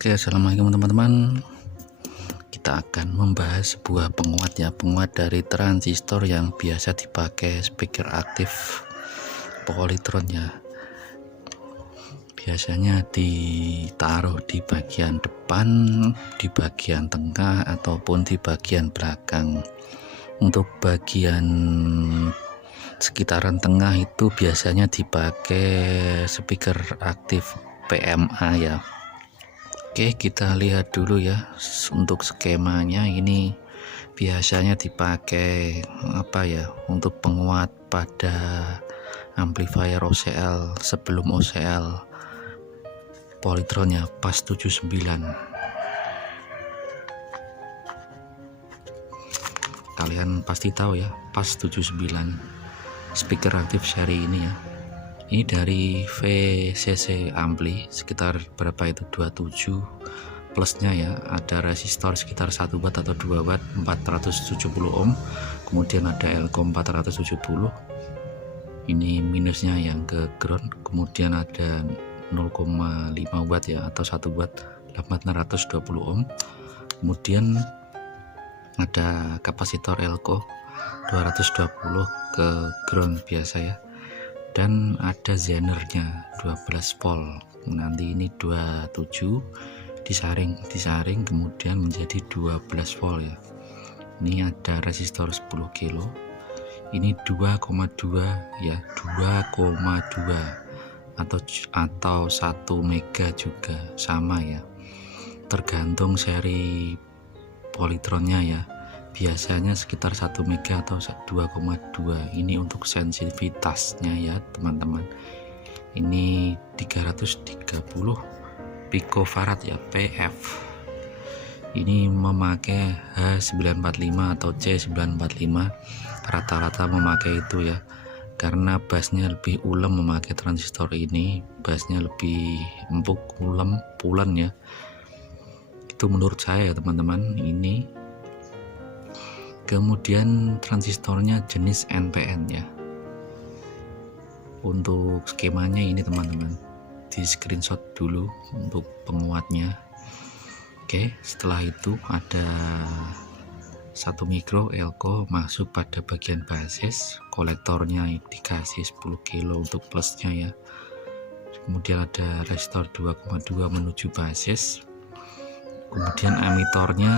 Oke, assalamualaikum teman-teman. Kita akan membahas sebuah penguat penguat dari transistor yang biasa dipakai speaker aktif Polytron biasanya ditaruh di bagian depan, di bagian tengah ataupun di bagian belakang. Untuk bagian sekitaran tengah itu biasanya dipakai speaker aktif PMA Oke, kita lihat dulu untuk skemanya. Ini biasanya dipakai untuk penguat pada amplifier OCL sebelum OCL Polytron pas 79. Kalian pasti tahu pas 79 speaker aktif seri ini Ini dari VCC ampli sekitar berapa itu, 27 plusnya ada resistor sekitar 1 watt atau 2 watt 470 ohm, kemudian ada Elco 470, ini minusnya yang ke ground, kemudian ada 0,5 watt atau 1 watt 820 ohm, kemudian ada kapasitor Elco 220 ke ground biasa dan ada zenernya 12 volt. Nanti ini 27 disaring kemudian menjadi 12 volt Ini ada resistor 10 kilo. Ini 2,2 2,2 atau 1 mega juga sama tergantung seri Polytronnya biasanya sekitar 1 mega atau 2,2. ini untuk sensitivitasnya teman-teman. Ini 330 picofarad PF. Ini memakai H945 atau C945, rata-rata memakai itu karena bassnya lebih ulem memakai transistor ini, bassnya lebih empuk, ulem, pulen itu menurut saya teman-teman. Ini kemudian transistornya jenis NPN Untuk skemanya ini teman-teman, di screenshot dulu untuk penguatnya. Oke, setelah itu ada 1 mikro Elco masuk pada bagian basis, kolektornya dikasih 10 kilo untuk plusnya kemudian ada resistor 2,2 menuju basis, kemudian emitornya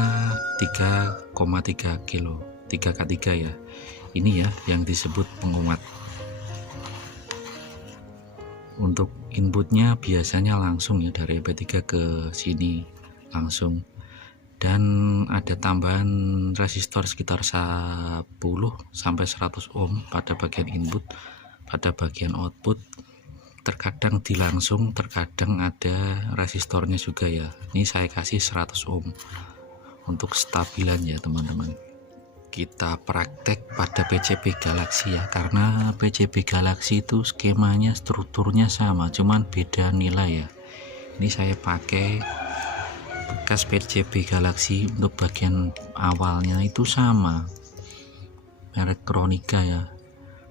3,3 kilo 3K3 ini yang disebut penguat. Untuk inputnya biasanya langsung dari MP3 ke sini langsung, dan ada tambahan resistor sekitar 10 sampai 100 ohm pada bagian input. Pada bagian output terkadang dilangsung, terkadang ada resistornya juga Ini saya kasih 100 ohm untuk stabilan teman-teman. Kita praktek pada PCB Galaxy karena PCB Galaxy itu skemanya, strukturnya sama, cuman beda nilai Ini saya pakai bekas PCB Galaxy untuk bagian awalnya itu sama, merek Kronika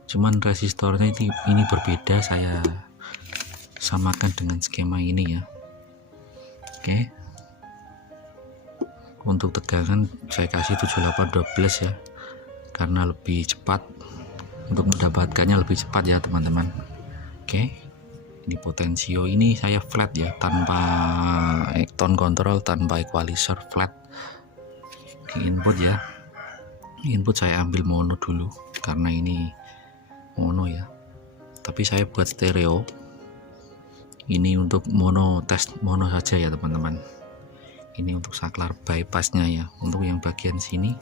cuman resistornya ini berbeda, saya samakan dengan skema ini Oke, untuk tegangan saya kasih 7812 karena lebih cepat, untuk mendapatkannya lebih cepat teman-teman. Oke, ini potensio, ini saya flat tanpa tone control, tanpa equalizer, flat. Di input input saya ambil mono dulu karena ini mono tapi saya buat stereo. Ini untuk mono, tes mono saja teman-teman. Ini untuk saklar bypassnya untuk yang bagian sini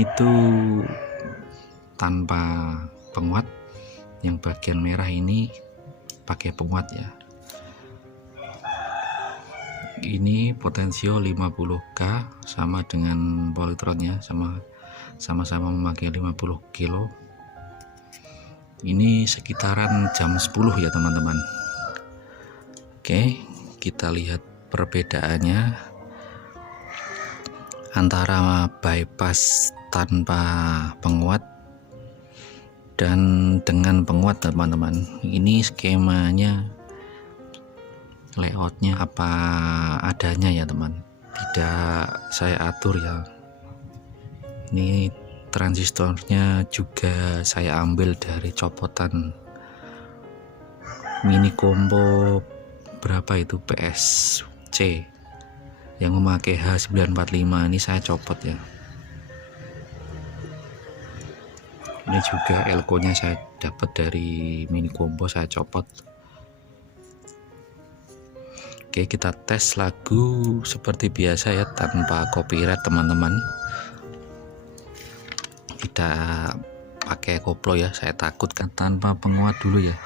itu tanpa penguat, yang bagian merah ini pakai penguat Ini potensio 50K sama dengan Polytronnya, sama-sama memakai 50 kilo. Ini sekitaran jam 10 teman-teman. Oke, kita lihat perbedaannya antara bypass tanpa penguat dan dengan penguat teman-teman. Ini skemanya layoutnya apa adanya ya teman, tidak saya atur ya. Ini transistornya juga saya ambil dari copotan mini combo berapa itu PSC yang memakai H945, ini saya copot ya. Ini juga elko nya saya dapat dari mini combo, saya copot. Oke, kita tes lagu seperti biasa ya, tanpa copyright teman-teman. Kita pakai koplo ya, saya takutkan tanpa penguat dulu ya.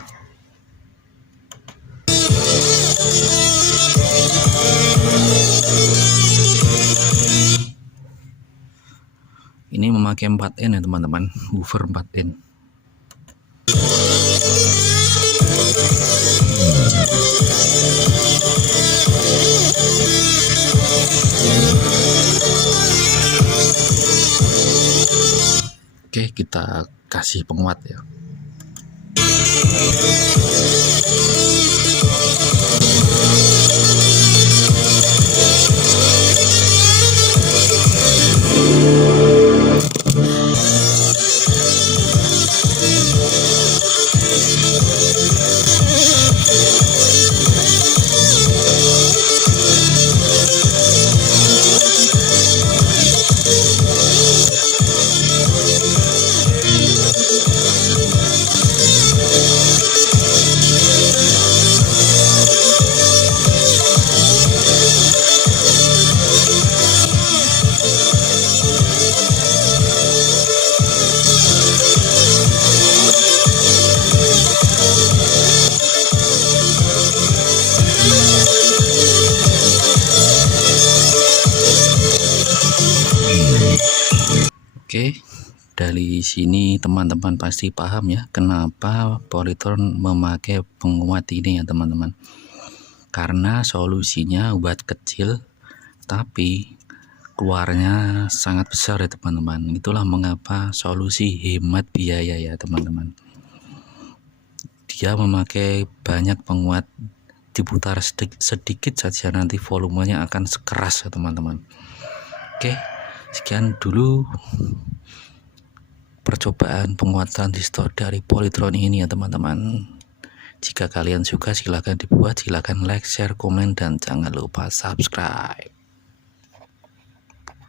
Ini memakai 4N ya teman-teman, woofer 4N. Oke, kita kasih penguat ya. Oke, dari sini teman-teman pasti paham ya kenapa Polytron memakai penguat ini ya teman-teman. Karena solusinya buat kecil tapi keluarnya sangat besar ya teman-teman. Itulah mengapa solusi hemat biaya ya teman-teman. Dia memakai banyak penguat, diputar sedikit saja nanti volumenya akan sekeras ya teman-teman. Oke, sekian dulu percobaan penguat transistor dari Polytron ini ya teman-teman. Jika kalian suka silahkan dibuat, silahkan like, share, komen, dan jangan lupa subscribe.